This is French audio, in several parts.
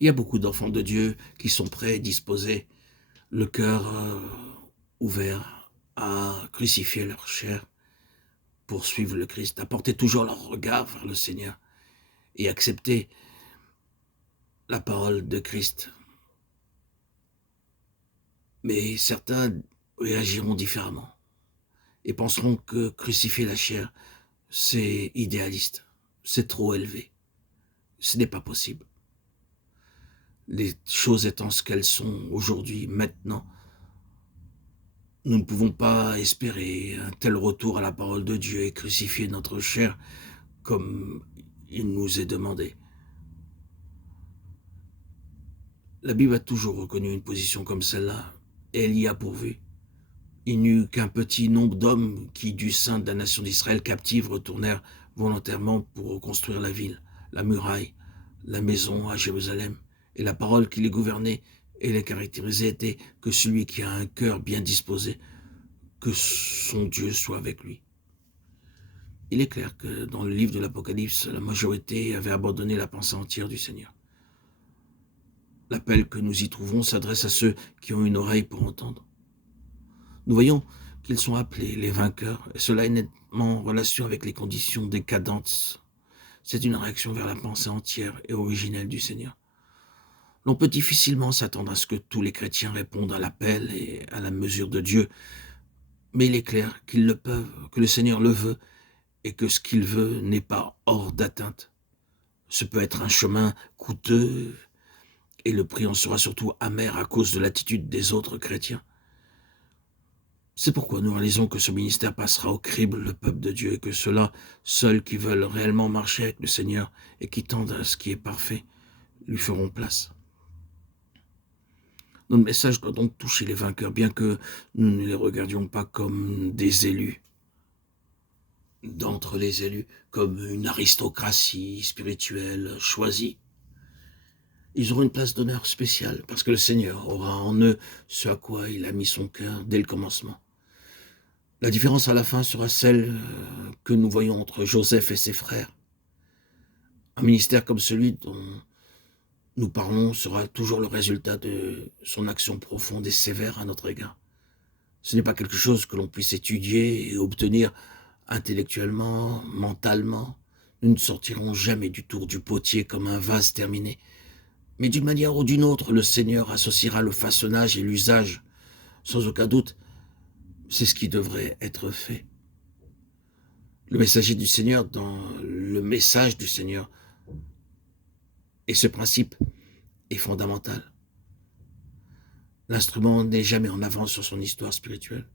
Il y a beaucoup d'enfants de Dieu qui sont prêts et disposés, le cœur ouvert à crucifier leur chair pour suivre le Christ, à porter toujours leur regard vers le Seigneur et accepter la parole de Christ. Mais certains réagiront différemment et penseront que crucifier la chair, c'est idéaliste, c'est trop élevé. Ce n'est pas possible. Les choses étant ce qu'elles sont aujourd'hui, maintenant, nous ne pouvons pas espérer un tel retour à la parole de Dieu et crucifier notre chair comme il nous est demandé. La Bible a toujours reconnu une position comme celle-là, et elle y a pourvu. Il n'y eut qu'un petit nombre d'hommes qui, du sein de la nation d'Israël captive, retournèrent volontairement pour reconstruire la ville, la muraille, la maison à Jérusalem. Et la parole qui les gouvernait et les caractérisait était que celui qui a un cœur bien disposé, que son Dieu soit avec lui. Il est clair que dans le livre de l'Apocalypse, la majorité avait abandonné la pensée entière du Seigneur. L'appel que nous y trouvons s'adresse à ceux qui ont une oreille pour entendre. Nous voyons qu'ils sont appelés les vainqueurs, et cela est nettement en relation avec les conditions décadentes. C'est une réaction vers la pensée entière et originelle du Seigneur. L'on peut difficilement s'attendre à ce que tous les chrétiens répondent à l'appel et à la mesure de Dieu, mais il est clair qu'ils le peuvent, que le Seigneur le veut, et que ce qu'il veut n'est pas hors d'atteinte. Ce peut être un chemin coûteux, et le prix en sera surtout amer à cause de l'attitude des autres chrétiens. C'est pourquoi nous réalisons que ce ministère passera au crible le peuple de Dieu et que ceux-là, seuls qui veulent réellement marcher avec le Seigneur et qui tendent à ce qui est parfait, lui feront place. Notre message doit donc toucher les vainqueurs, bien que nous ne les regardions pas comme des élus, d'entre les élus, comme une aristocratie spirituelle choisie. Ils auront une place d'honneur spéciale, parce que le Seigneur aura en eux ce à quoi il a mis son cœur dès le commencement. La différence à la fin sera celle que nous voyons entre Joseph et ses frères. Un ministère comme celui dont nous parlons sera toujours le résultat de son action profonde et sévère à notre égard. Ce n'est pas quelque chose que l'on puisse étudier et obtenir intellectuellement, mentalement. Nous ne sortirons jamais du tour du potier comme un vase terminé. Mais d'une manière ou d'une autre, le Seigneur associera le façonnage et l'usage. Sans aucun doute, c'est ce qui devrait être fait. Le messager du Seigneur dans le message du Seigneur. Et ce principe est fondamental. L'instrument n'est jamais en avance sur son histoire spirituelle.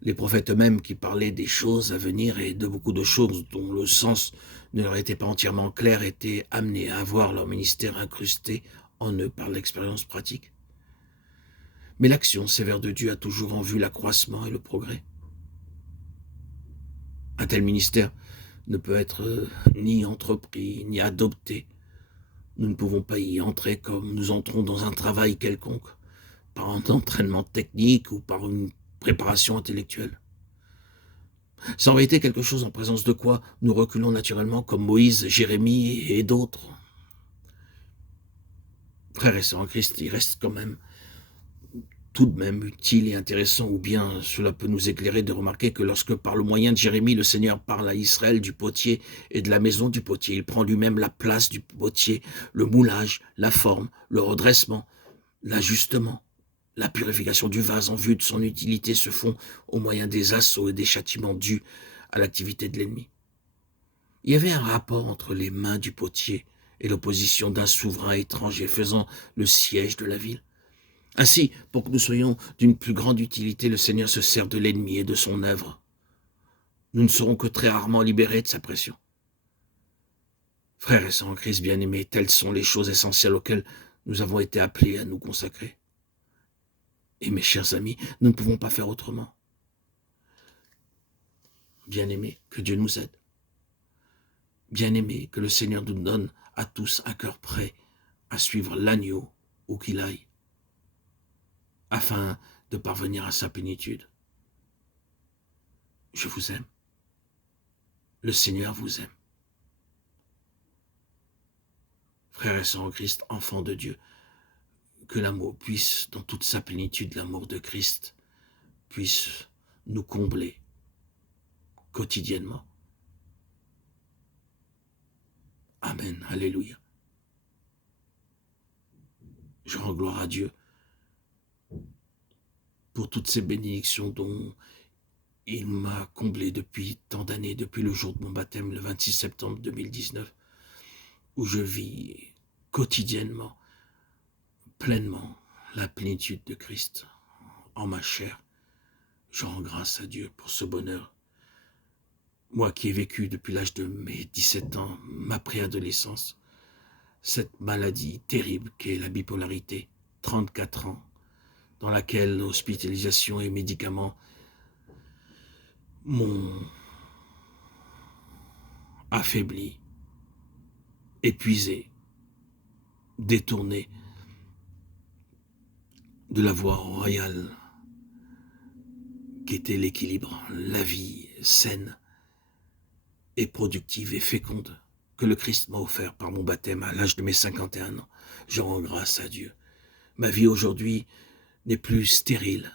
Les prophètes eux-mêmes qui parlaient des choses à venir et de beaucoup de choses dont le sens ne leur était pas entièrement clair étaient amenés à avoir leur ministère incrusté en eux par l'expérience pratique. Mais l'action sévère de Dieu a toujours en vue l'accroissement et le progrès. Un tel ministère ne peut être ni entrepris, ni adopté. Nous ne pouvons pas y entrer comme nous entrons dans un travail quelconque, par un entraînement technique ou par une préparation intellectuelle. C'est en vérité quelque chose en présence de quoi nous reculons naturellement comme Moïse, Jérémie et d'autres. Frères et sœurs en Christ, il reste quand même tout de même utile et intéressant, ou bien cela peut nous éclairer de remarquer que lorsque par le moyen de Jérémie, le Seigneur parle à Israël du potier et de la maison du potier, il prend lui-même la place du potier, le moulage, la forme, le redressement, l'ajustement. La purification du vase en vue de son utilité se font au moyen des assauts et des châtiments dus à l'activité de l'ennemi. Il y avait un rapport entre les mains du potier et l'opposition d'un souverain étranger faisant le siège de la ville. Ainsi, pour que nous soyons d'une plus grande utilité, le Seigneur se sert de l'ennemi et de son œuvre. Nous ne serons que très rarement libérés de sa pression. Frères et sœurs en Christ bien-aimés, telles sont les choses essentielles auxquelles nous avons été appelés à nous consacrer. Et mes chers amis, nous ne pouvons pas faire autrement. Bien-aimés, que Dieu nous aide. Bien-aimés, que le Seigneur nous donne à tous un cœur prêt à suivre l'agneau où qu'il aille, afin de parvenir à sa plénitude. Je vous aime. Le Seigneur vous aime. frères et sœurs en Christ, enfants de Dieu, que l'amour puisse, dans toute sa plénitude, l'amour de Christ puisse nous combler quotidiennement. Amen, alléluia. Je rends gloire à Dieu pour toutes ces bénédictions dont il m'a comblé depuis tant d'années, depuis le jour de mon baptême, le 26 septembre 2019, où je vis quotidiennement, pleinement, la plénitude de Christ en ma chair. Je rends grâce à Dieu pour ce bonheur. Moi qui ai vécu depuis l'âge de mes 17 ans, ma préadolescence, cette maladie terrible qu'est la bipolarité, 34 ans, dans laquelle l'hospitalisation et médicaments m'ont affaibli, épuisé, détourné de la voie royale qui était l'équilibre, la vie saine et productive et féconde que le Christ m'a offert par mon baptême à l'âge de mes 51 ans. Je rends grâce à Dieu. Ma vie aujourd'hui n'est plus stérile,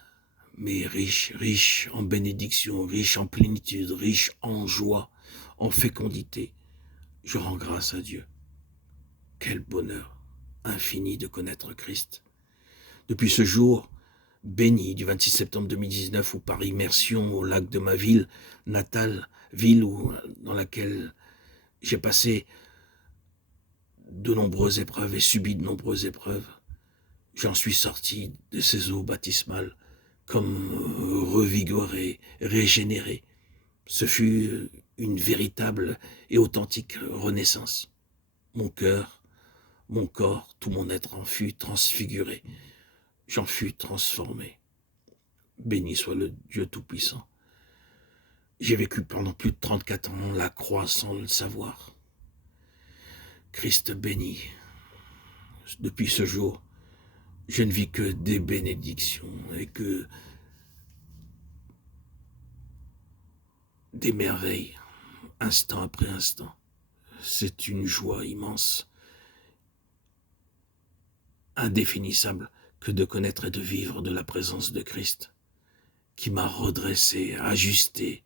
mais riche, riche en bénédiction, riche en plénitude, riche en joie, en fécondité. Je rends grâce à Dieu. Quel bonheur infini de connaître Christ. Depuis ce jour béni du 26 septembre 2019, où par immersion au lac de ma ville natale, ville dans laquelle j'ai passé de nombreuses épreuves et subi de nombreuses épreuves, j'en suis sorti de ces eaux baptismales comme revigoré, régénéré. Ce fut une véritable et authentique renaissance. Mon cœur, mon corps, tout mon être en fut transfiguré. J'en fus transformé. Béni soit le Dieu Tout-Puissant. J'ai vécu pendant plus de 34 ans la croix sans le savoir. Christ béni. Depuis ce jour, je ne vis que des bénédictions et que des merveilles, instant après instant. C'est une joie immense, indéfinissable, que de connaître et de vivre de la présence de Christ, qui m'a redressé, ajusté,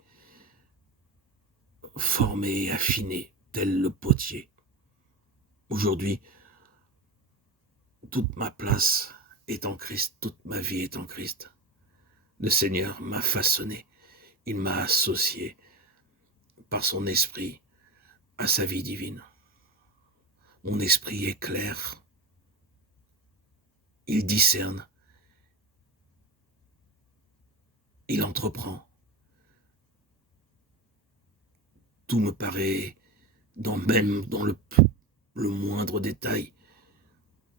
formé et affiné, tel le potier. Aujourd'hui, toute ma place est en Christ, toute ma vie est en Christ. Le Seigneur m'a façonné, il m'a associé par son esprit à sa vie divine. Mon esprit est clair, il discerne, il entreprend. Tout me paraît, même dans le moindre détail,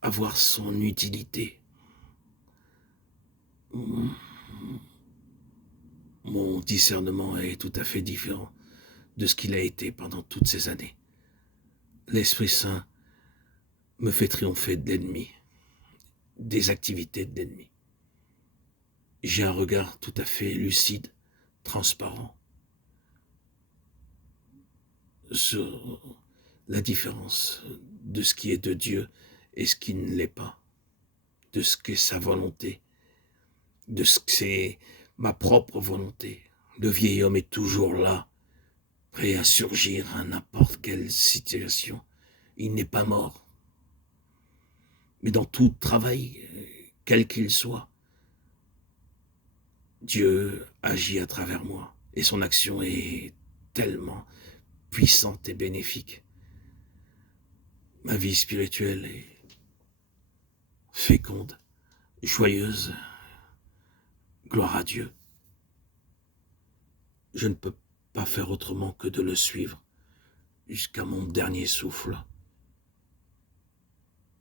avoir son utilité. Mon discernement est tout à fait différent de ce qu'il a été pendant toutes ces années. L'Esprit Saint me fait triompher de l'ennemi, des activités de l'ennemi. J'ai un regard tout à fait lucide, transparent, sur la différence de ce qui est de Dieu et ce qui ne l'est pas, de ce qu'est sa volonté, de ce que c'est ma propre volonté. Le vieil homme est toujours là, prêt à surgir à n'importe quelle situation. Il n'est pas mort. Mais dans tout travail, quel qu'il soit, Dieu agit à travers moi et son action est tellement puissante et bénéfique. Ma vie spirituelle est féconde, joyeuse. Gloire à Dieu. Je ne peux pas faire autrement que de le suivre jusqu'à mon dernier souffle.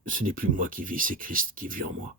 Ce n'est plus moi qui vis, c'est Christ qui vit en moi.